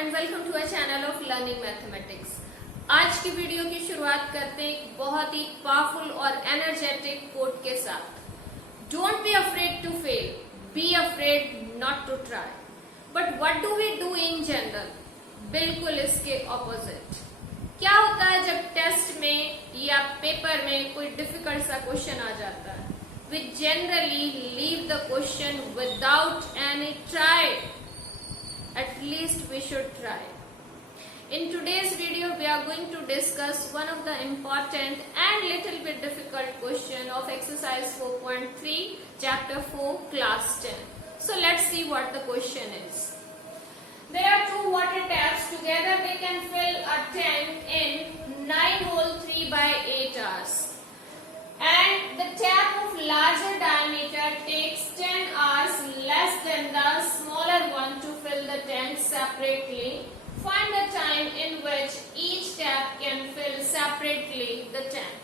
And welcome to our channel of learning mathematics. आज की video की शुरुआत करते हैं एक बहुत ही पावरफुल और एनर्जेटिक कोट के साथ। Don't be afraid to fail, be afraid not to try. But what do we do in general? बिल्कुल इसके ऑपोजिट। क्या होता है जब टेस्ट में या पेपर में कोई डिफिकल्ट सा क्वेश्चन आ जाता है? We generally leave the question without any try. At least we should try. In today's video, we are going to discuss one of the important and little bit difficult question of exercise 4.3, chapter 4, class 10. So let's see what the question is. There are two water taps. Together they can fill a tank in 9 hole 3 by 8 hours. And the tap of larger diameter takes 10 hours less than the smaller one to fill the tank separately. Find the time in which each tap can fill separately the tank.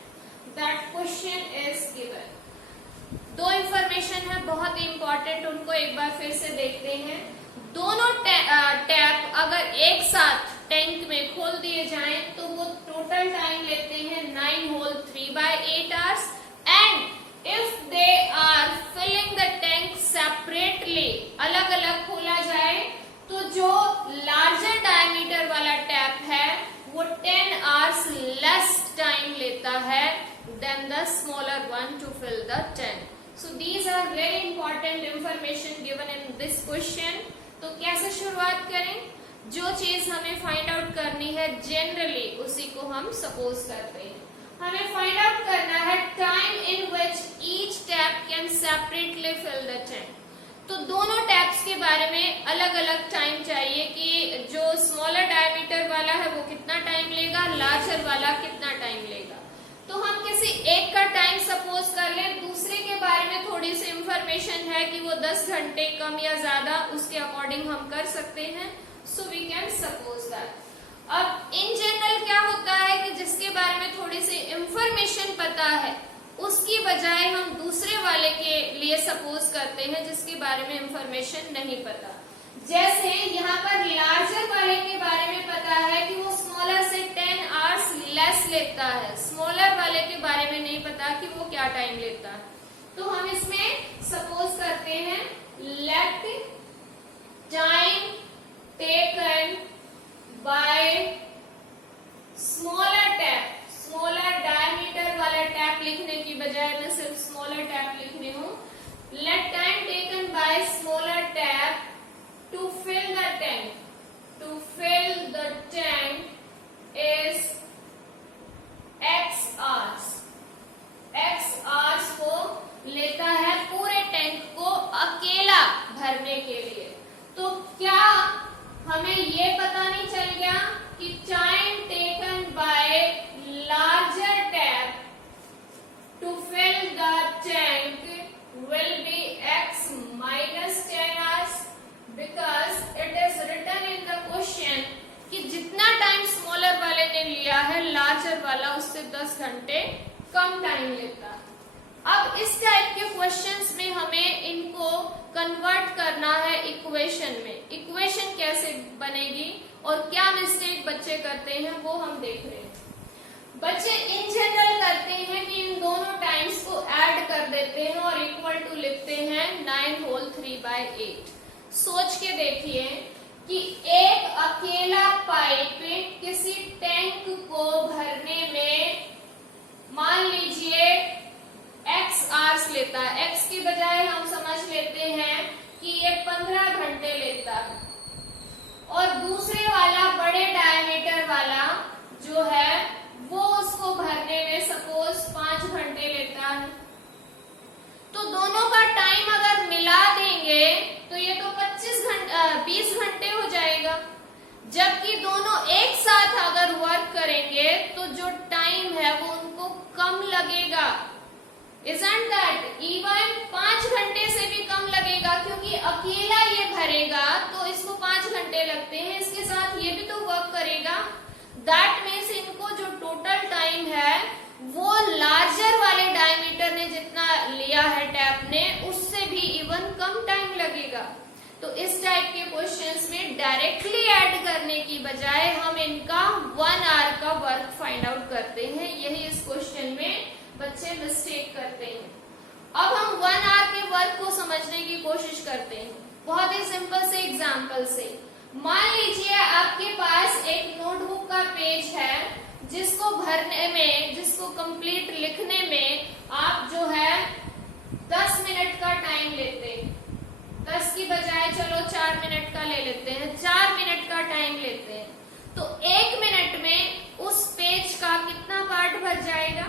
That question is given. दो information है बहुत ही important, उनको एक बार फिर से देखते हैं। दोनों टैप अगर एक साथ टैंक में खोल दिए जाएं तो वो टोटल टाइम लेते हैं 9 होल 3 by 8 hours। And if they are filling the tank separately, अलग अलग खोला जाए, तो जो लार्जर डायमीटर वाला टैप है वो 10 hours लेस टाइम लेता है then the smaller one to fill the tank. So these are very important information given in this question. तो कैसे शुरुआत करें? जो चीज हमें फाइंड आउट करनी है जनरली उसी को हम सपोज करते हैं। हमें फाइंड आउट करना है time in which each tap can separately fill the tank. तो दोनों टैप्स के बारे में अलग अलग टाइम चाहिए कि जो स्मॉलर डायमीटर वाला है वो कितना टाइम लेगा, लार्जर वाला कितना टाइम लेगा। तो हम किसी एक का टाइम सपोज कर लें, दूसरे के बारे में थोड़ी सी इंफॉर्मेशन है कि वो 10 घंटे कम या ज्यादा, उसके अकॉर्डिंग हम कर सकते हैं। So we can suppose that. अब इन जनरल क्या होता है कि जिसके बारे में थोड़ी सी इंफॉर्मेशन पता है उसकी बजाय हम दूसरे वाले के लिए सपोज करते हैं जिसके बारे में इंफॉर्मेशन नहीं पता। जैसे यहाँ पर लार्जर वाले के बारे में पता है कि वो स्मॉलर से 10 hours लेस लेता है, स्मॉलर वाले के बारे में नहीं पता कि वो क्या टाइम लेता है। तो हम इसमें सपोज करते हैं let time taken by smaller tap. Smaller diameter वाला टैप लिखने की बजाय मैं सिर्फ स्मॉलर टैप लिख रही हूँ। Let time taken by smaller tap to fill the tank. To fill the tank is x hours। x hours को लेता है पूरे टैंक को अकेला भरने के लिए। तो क्या हमें ये पता नहीं चल गया कि time taken by larger tap to fill the tank will be x minus 10 hours, because it is written in the question कि जितना टाइम स्मॉलर वाले ने लिया है लार्जर वाला उससे 10 घंटे कम टाइम लेता है। अब इस टाइप के क्वेश्चंस में हमें इनको कन्वर्ट करना है इक्वेशन में। इक्वेशन कैसे बनेगी और क्या मिस्टेक बच्चे करते हैं वो हम देख रहे हैं। बच्चे इन जनरल करते हैं कि इन दोनों टाइम्स को ऐड कर देते हैं और इक्वल टू लिखते हैं 9 होल 3 by 8। सोच के देखिए कि एक अकेला पाइप किसी टैंक को भरने में मान लीजिए x hours लेता है। x की बजाय हम समझ लेते हैं कि ये 15 घंटे लेता है, और दूसरे वाला बड़े डायमीटर वाला जो है वो उसको भरने में सपोज 5 घंटे लेता है। तो दोनों का टाइम अगर मिला देंगे तो ये तो 20 घंटे हो जाएगा। जबकि दोनों एक साथ अगर वर्क करेंगे तो जो टाइम है वो उनको कम लगेगा। Isn't that? Even 5 घंटे से भी कम लगेगा, क्योंकि अकेला ये भरेगा तो इसको 5 घंटे लगते हैं, इसके साथ ये भी तो वर्क करेगा। दैट मीन्स इनको जो टोटल टाइम है वो लार्जर वाले डायमीटर ने जितना लिया है टैप ने उससे भी इवन कम टाइम लगेगा। तो इस टाइप के क्वेश्चंस में डायरेक्टली ऐड करने की बजाय हम इनका 1 आवर का वर्क फाइंड आउट करते हैं। यही इस क्वेश्चन में बच्चे मिस्टेक करते हैं। अब हम 1 आवर के वर्क को समझने की कोशिश करते हैं बहुत ही सिंपल से एग्जांपल से। मान लीजिए आपके पास एक नोटबुक का पेज है जिसको भरने में, जिसको कंप्लीट लिखने में आप जो है 10 मिनट का टाइम लेते हैं। 10 की बजाय चलो 4 मिनट का ले लेते हैं, 4 मिनट का टाइम लेते हैं। तो 1 मिनट में उस पेज का कितना पार्ट भर जाएगा?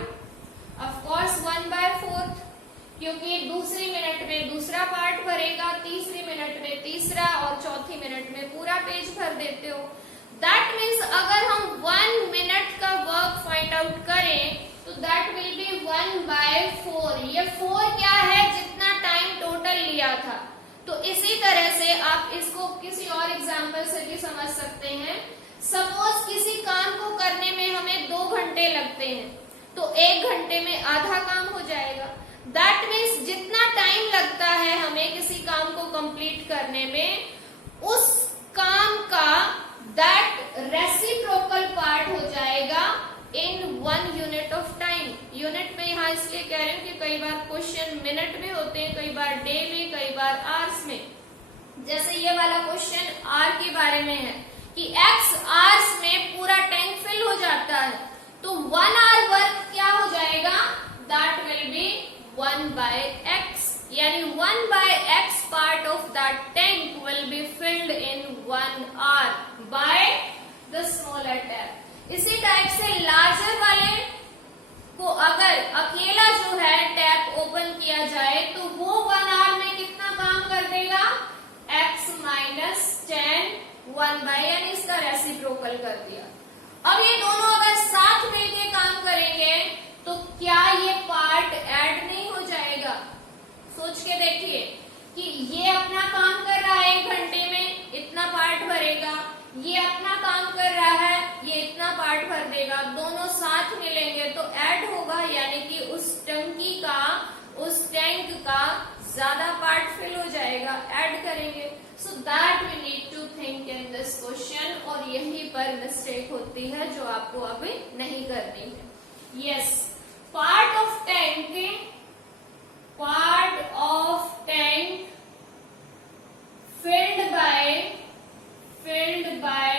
ऑफ कोर्स 1/4, क्योंकि दूसरी मिनट में दूसरा पार्ट भरेगा, तीसरी मिनट में तीसरा और चौथी मिनट में पूरा पेज भर देते हो। दैट मीन्स अगर हम 1 मिनट का वर्क फाइंड आउट करें तो दैट विल बी 1/4। ये 4 क्या है? जितना टाइम टोटल लिया था। तो इसी तरह से आप इसको किसी और एग्जाम्पल से भी समझ सकते हैं। सपोज किसी काम को करने में हमें 2 घंटे लगते हैं तो 1 घंटे में आधा काम हो जाएगा। दैट मीन्स जितना टाइम लगता है हमें किसी काम को कंप्लीट करने में, उस काम का दैट रेसिप्रोकल पार्ट हो जाएगा इन 1 यूनिट ऑफ टाइम। यूनिट में यहाँ इसलिए कह रहे हैं कि कई बार क्वेश्चन मिनट में होते हैं, कई बार डे में, कई बार आवर्स में। जैसे ये वाला क्वेश्चन आर के बारे में है कि x आवर्स में पूरा टैंक फिल हो जाता है, तो 1 आवर वर्क क्या हो जाएगा? दैट विल बी 1/x, यानी 1/x part of that tank will be filled in 1 hour by the smaller tap. इसी टाइप से लार्जर वाले को अगर अकेला जो है टैप ओपन किया जाए तो वो 1 आवर में कितना काम कर देगा? x - 10 1/, यानी इसका रेसिप्रोकल कर दिया। अब ये दोनों अगर साथ मिलके काम करेंगे तो क्या ये पार्ट ऐड नहीं हो जाएगा? सोच के देखिए कि ये अपना काम कर रहा है 1 घंटे में, इतना पार्ट भरेगा, ये अपना काम कर रहा है, ये इतना पार्ट भर देगा, दोनों साथ मिलेंगे तो ऐड होगा, यानी कि उस टंकी का, उस टैंक का ज्यादा पार्ट फिल हो जाएगा, ऐड करेंगे। So that we need to think in this question, और यहीं पर मिस्टेक होती है जो आपको अभी नहीं करनी है। Yes, part of tank, part of tank filled by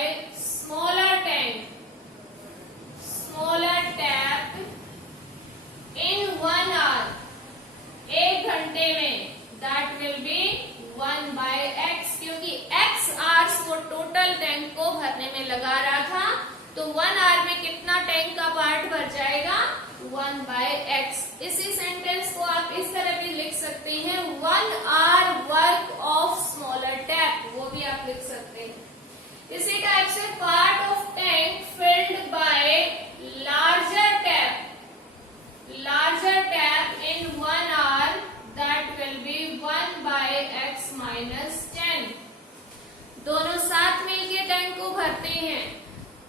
smaller tank, smaller tap in 1 hour, 1 घंटे में, that will be 1/x, क्योंकि x आवर्स वो टोटल टैंक को भरने में लगा रहा था, तो 1 आवर में कितना टैंक का पार्ट भर जाएगा? 1/x। इसी सेंटेंस को आप इस तरह भी लिख सकते हैं, 1 hour work of smaller tap, वो भी आप लिख सकते हैं। इसी टाइप से part of tank filled by larger tap, larger tap in 1 hour, that will be 1/x - 10। दोनों साथ मिलके टैंक को भरते हैं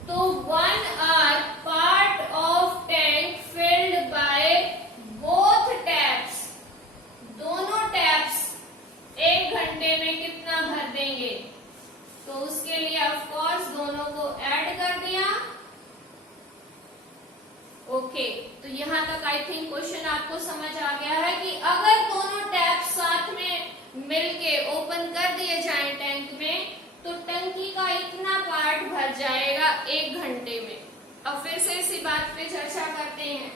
तो 1 hour part of tank filled by both taps, दोनों टैप्स 1 घंटे में कितना भर देंगे? तो उसके लिए ऑफ कोर्स दोनों को ऐड कर दिया। ओके, तो यहाँ तक आई थिंक क्वेश्चन आपको समझ आ गया है कि अगर दोनों टैप साथ में मिलके ओपन कर दिए जाएं टैंक में तो टंकी का इतना पार्ट भर जाएगा 1 घंटे में। अब फिर से इसी बात पे चर्चा करते हैं।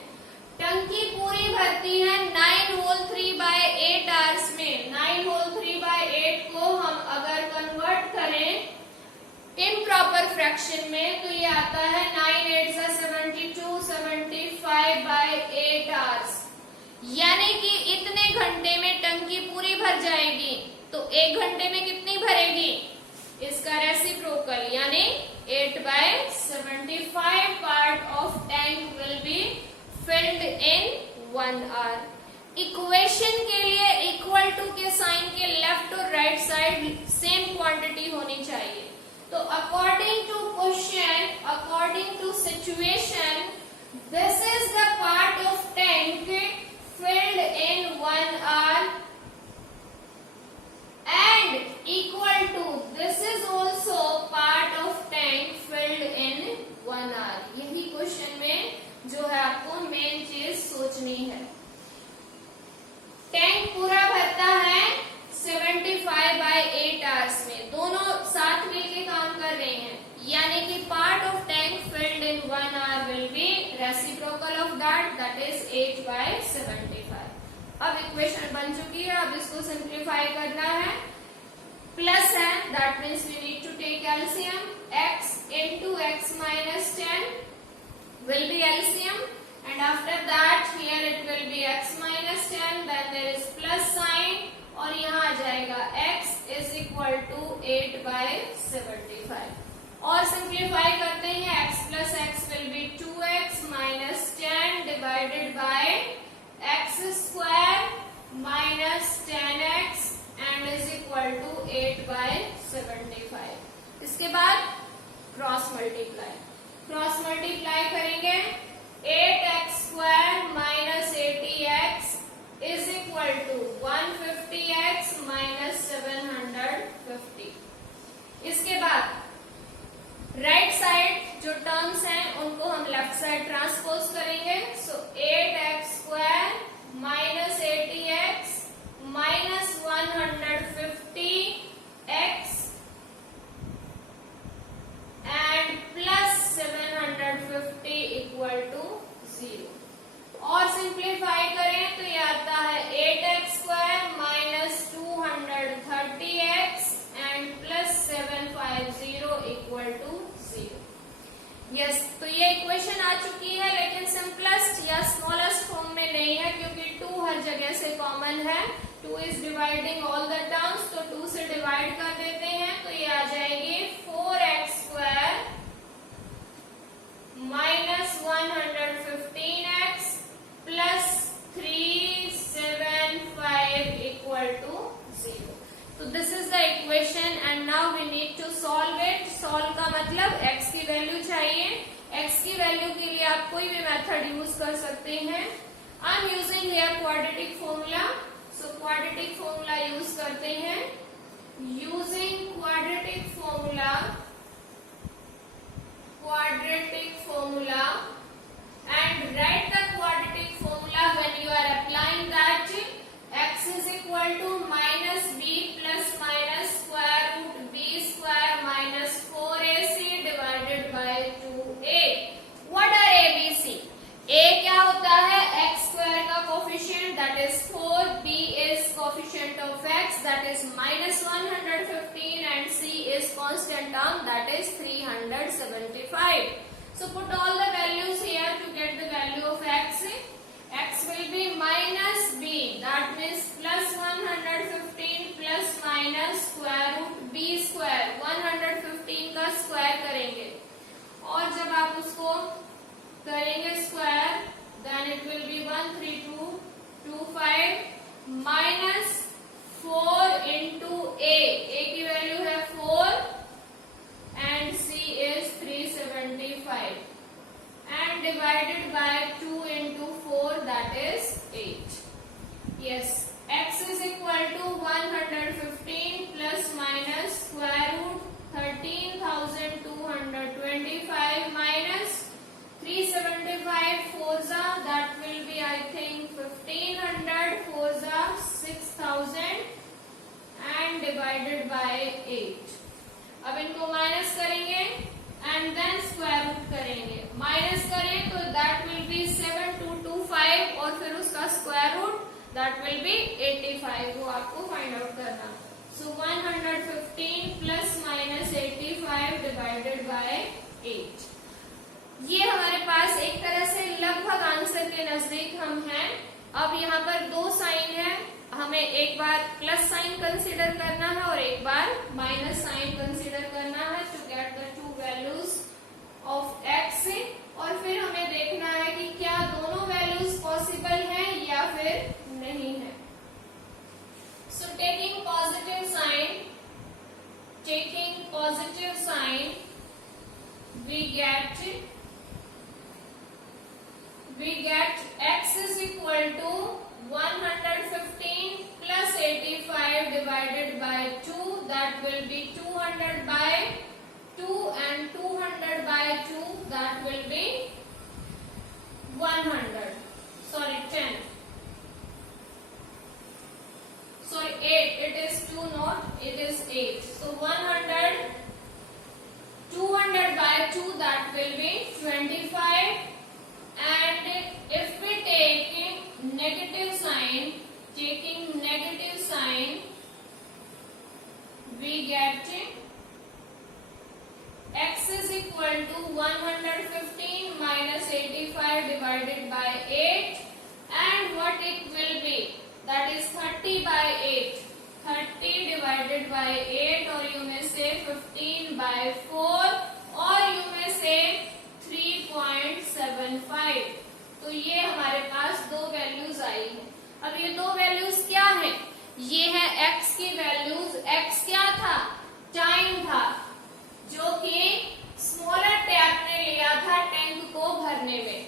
टंकी पूरी भरती है 9 होल 3/8 आवर्स में। 9 होल 3/8 को हम अगर कन्वर्ट करें इम्प्रॉपर फ्रैक्शन में तो ये आता है 9 8 72 75/8 आवर्स, यानी कि इतने घंटे में टंकी पूरी भर जाएगी। तो 1 घंटे में कितनी भरेगी? इसका रेसिप्रोकल यानी 8/75 part of tank will be filled in 1 hour. Equation के लिए इक्वल टू के साइन के लेफ्ट और राइट साइड सेम क्वांटिटी होनी चाहिए। तो according to question, according to situation, this is the part of tank filled in 1 hour and equal to, this is also is 8/75. अब equation बन चुकी है, अब इसको सिंप्लीफाई करना है. प्लस है, that means we need to take LCM. x into x minus 10 will be LCM, and after that here it will be x minus 10, then there is plus sign और यहाँ आ जाएगा x is equal to 8/75. और simplify करते हैं, x plus x will be 2x minus 10 divided by x square minus 10x and is equal to 8/75. इसके बाद cross multiply करेंगे. 8x square minus 80x is equal to 150x minus 750. इसके बाद right side जो terms हैं उनको हम left side transpose करेंगे. सो 8x square minus 80x minus 150x and plus 750 equal to 0. और सिंप्लीफाई करें तो ये आता है 8x square minus 230x and plus 750 equal to 0. Yes, तो ये इक्वेशन आ चुकी है, लेकिन सिंपलेस्ट या स्मॉलेस्ट फॉर्म में नहीं है क्योंकि 2 हर जगह से कॉमन है. 2 is dividing all the terms, तो 2 से डिवाइड कर देते हैं तो ये आ जाएगी 4x square minus 115x plus 375 equal to 0. तो this is the equation and now we need to solve it. Solve का मतलब x की वैल्यू चाहिए. x की वैल्यू के लिए आप कोई भी मेथड यूज कर सकते हैं. I am using here quadratic formula. So quadratic formula use करते हैं. Using quadratic formula and write the quadratic formula when you are applying that. X is equal to minus b plus minus square root b square minus 4ac divided by 2a. What are a, b, c? a क्या होता है? x square का coefficient that is 4, b is coefficient of x that is minus 115 and c is constant term that is 375. So put all the values here to get the value of x. X will be minus b, that means plus 115 plus minus square root b square. 115 का square करेंगे और जब आप उसको करेंगे square then it will be 13225 minus 4 into a. a की value है 4 and c is 375 and divided by 2 into 4 that is 8. Yes, x is equal to 115 plus minus square root 13,225 minus 375 4za, that will be I think 1500 4za 6000 and divided by 8. अब इनको minus करेंगे and then square root करेंगे. Minus करें तो that will be 7225 और फिर उसका square root that will be 85. वो आपको फाइंड आउट करना. So 115 plus minus 85 divided by 8. ये हमारे पास एक तरह से लगभग आंसर के नजदीक हम हैं. अब यहाँ पर 2 साइन है, हमें एक बार प्लस साइन कंसीडर करना है और एक बार माइनस साइन कंसीडर करना है to get the 2 values of x. और फिर हमें देखना है कि क्या दोनों वैल्यूज पॉसिबल हैं या फिर नहीं है. So taking positive sign we get x is equal to 115 plus 85 divided by 2, that will be 200 by 2 and 200 by 2 that will be 100. Sorry, 10. Sorry, 8. It is 2 not, it is 8. So 100, 200 by 2 that will be 25 and if we take negative sign, taking negative sign, we get x is equal to 115 minus 85 divided by 8, and what it will be, that is 30 by 8, 30 divided by 8, or you may say 15 by 4, or you may say 3.75। तो ये हमारे पास दो values आई है। अब ये दो values क्या है? ये है x की वैल्यूज। x क्या था? टाइम था, जो कि स्मॉलर टैप ने लिया था टैंक को भरने में।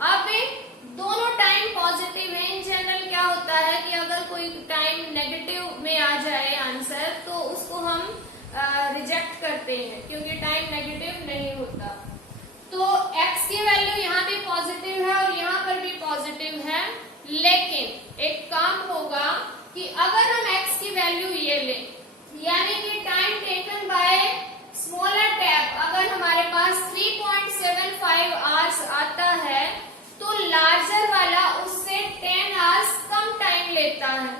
अब दोनों टाइम पॉजिटिव है। इन जनरल क्या होता है कि अगर कोई टाइम नेगेटिव में आ जाए आंसर, तो उसको हम रिजेक्ट करते हैं, क्योंकि टाइम नेगेटिव नहीं होता। तो x की वैल्यू यहाँ भी पॉजिटिव है और यहाँ पर भी पॉजिटिव है, लेकिन एक काम होगा कि अगर हम x की वैल्यू ये लें, यानी कि time taken by smaller tap अगर हमारे पास 3.75 आवर्स आता है, तो लार्जर वाला उससे 10 आवर्स कम टाइम लेता है।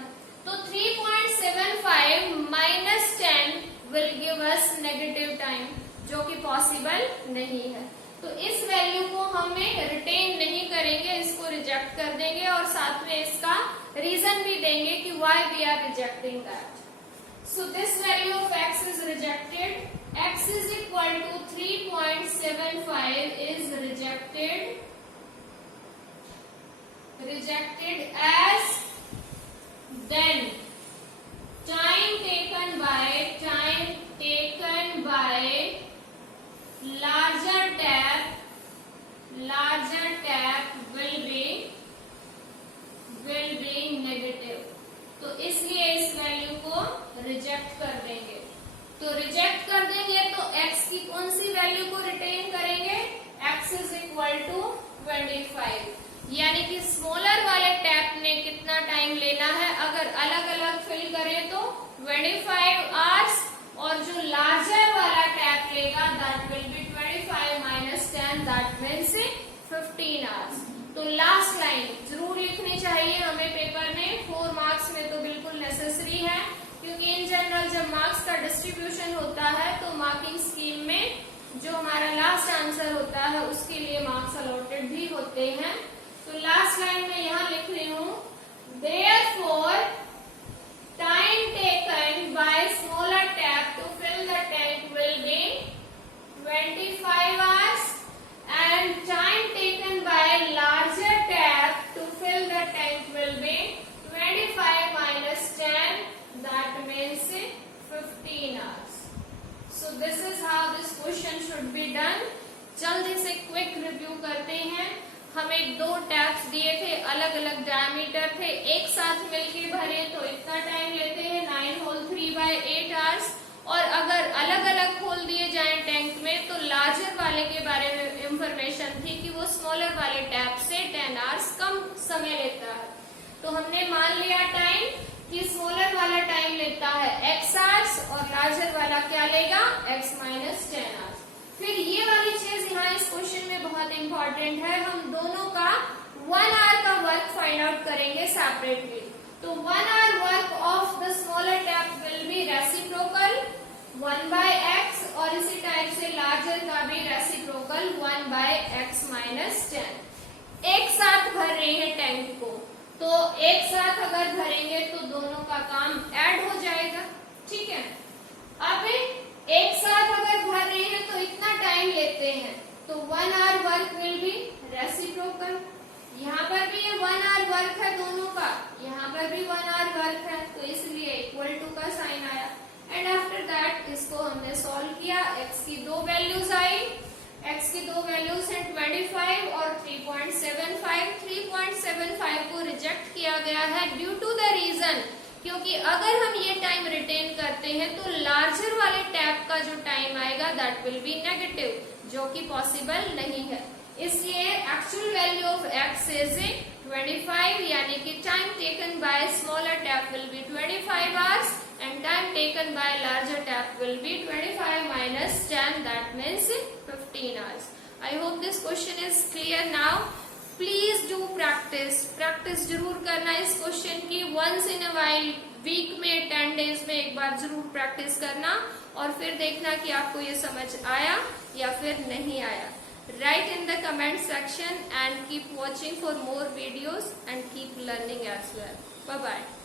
तो 3.75 minus 10 will give us negative time, जो कि पॉसिबल नहीं है। तो इस वैल्यू को हमें रिटेन नहीं करेंगे, इसको रिजेक्ट कर देंगे और साथ में इसका रीजन भी देंगे कि why we are rejecting that. So this value of x is rejected. x is equal to 3.75 is rejected as then time taken by larger tap will be negative। तो इसलिए इस वैल्यू को रिजेक्ट कर देंगे। तो रिजेक्ट कर देंगे तो x की कौन सी वैल्यू को रिटेन करेंगे? x is equal to 25, यानी कि स्मॉलर वाले टैप ने कितना टाइम लेना है? अगर अलग अलग फिल करें तो 25 आवर्स, और जो लार्जर वाला टैप लेगा that will B 25 minus 10, that means 15 hours. तो लास्ट लाइन जरूर लिखनी चाहिए हमें पेपर में, 4 मार्क्स में तो बिल्कुल नेसेसरी है, क्योंकि इन जनरल जब मार्क्स का डिस्ट्रीब्यूशन होता है तो मार्किंग स्कीम में जो हमारा लास्ट आंसर होता है उसके लिए मार्क्स अलॉटेड भी होते हैं। तो लास्ट लाइन में यहाँ लिख रही हूँ, therefore time taken by smaller tap to fill the tank will be 25 hours and time taken by larger tap to fill the tank will be 25 minus 10, that means 15 hours। So this is how this question should be done। जल्दी से quick review करते हैं। हमें दो taps दिए थे, अलग अलग डायमीटर थे, एक साथ मिलके भरे तो इतना टाइम लेते हैं 9 होल 3/8 आवर्स, और अगर अलग अलग होल दिए जाएं टैंक में तो लार्जर वाले के बारे में इंफॉर्मेशन थी कि वो स्मॉलर वाले टैप से 10 आवर्स कम समय लेता है। तो हमने मान लिया टाइम कि स्मॉलर वाला टाइम लेता है x आवर्स और लार्जर वाला क्या लेगा? x minus 10 hours. फिर ये वाली चीज यहाँ इस क्वेश्चन में बहुत इंपॉर्टेंट है, हम दोनों का 1 आवर का वर्क फाइंड आउट करेंगे सेपरेटली। तो 1 hour work of the smaller tap will be reciprocal 1/x, और इसी टाइप से लार्जर का भी रेसिप्रोकल 1/x माइनस 10। एक साथ भर रहे हैं टैंक को, तो एक साथ अगर भरेंगे तो दोनों का काम ऐड हो जाएगा, ठीक है। अब एक साथ अगर भर रहे हैं तो इतना टाइम लेते हैं, तो 1 hour work will be reciprocal. यहाँ पर भी ये 1 आवर वर्क है दोनों का, यहाँ पर भी 1 आवर वर्क है, तो इसलिए इक्वल टू का साइन आया। एंड आफ्टर दैट इसको हमने सॉल्व किया। x की दो वैल्यूज आई, x की दो वैल्यूज हैं 25 और 3.75। 3.75 को रिजेक्ट किया गया है ड्यू टू द रीजन, क्योंकि अगर हम ये टाइम रिटेन करते हैं तो लार्जर वाले टैप का जो टाइम आएगा दैट विल बी नेगेटिव, जो कि पॉसिबल नहीं है। इसलिए actual value of x is 25, यानी कि time taken by smaller tap will B 25 hours and time taken by larger tap will be 25 minus 10, that means 15 hours। I hope this question is clear now. Please do practice, practice जरूर करना इस question की। Once in a while, week में 10 days में एक बार जरूर practice करना और फिर देखना कि आपको ये समझ आया या फिर नहीं आया। Write in the comment section and keep watching for more videos and keep learning as well. Bye bye.